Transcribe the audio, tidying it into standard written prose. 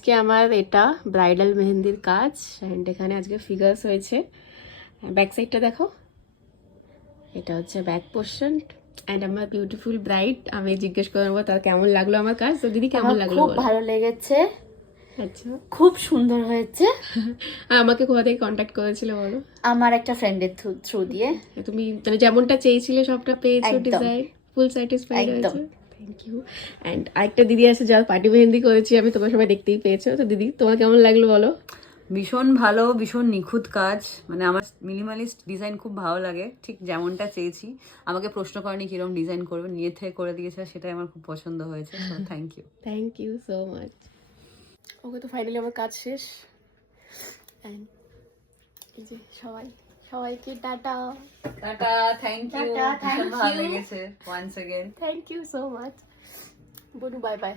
আজকে আমার এটা ব্রাইডাল মেহেন্দির কাজ অ্যান্ড এখানে আজকে ফিগার্স হয়েছে। ব্যাক সাইডটা দেখো, এটা হচ্ছে ব্যাক পোর্শন অ্যান্ড আমার বিউটিফুল ব্রাইড। আমি জিজ্ঞেস করবো তার কেমন লাগলো আমার কাজ। তো দিদি কেমন লাগলো? খুব ভালো লেগেছে। আচ্ছা, খুব সুন্দর হয়েছে। আমাকে কোথা থেকে কন্ট্যাক্ট করেছিল বলো? আমার একটা ফ্রেন্ডের থ্রু দিয়ে। তুমি মানে যেমনটা চেয়েছিলে সবটা পেয়েছো, একদম। ডিজাইন ফুল স্যাটিসফাইড একদম। হয়েছে। Thank you. অ্যান্ড আরেকটা দিদি আছে যার পার্টি মেহেন্দি করেছি আমি, তোমরা সবাই দেখতেই পেয়েছো। তো দিদি তোমার কেমন লাগলো বলো? ভীষণ ভালো, ভীষণ নিখুঁত কাজ। মানে আমার মিনিমালিস্ট ডিজাইন খুব ভালো লাগে, ঠিক যেমনটা চেয়েছি। আমাকে প্রশ্ন করেনি কিরকম ডিজাইন করবে, নিয়ে থেকে করে দিয়েছে, সেটাই আমার খুব পছন্দ হয়েছে। Thank you. Thank you so much. Okay, তো ফাইনালি আমার কাজ শেষ। And এই যে সবাইকে টাটা। টাটা, থ্যাংক ইউ। টাটা, thank ভালো you. লেগেছে once again. Thank you so much. বনু বাই বাই।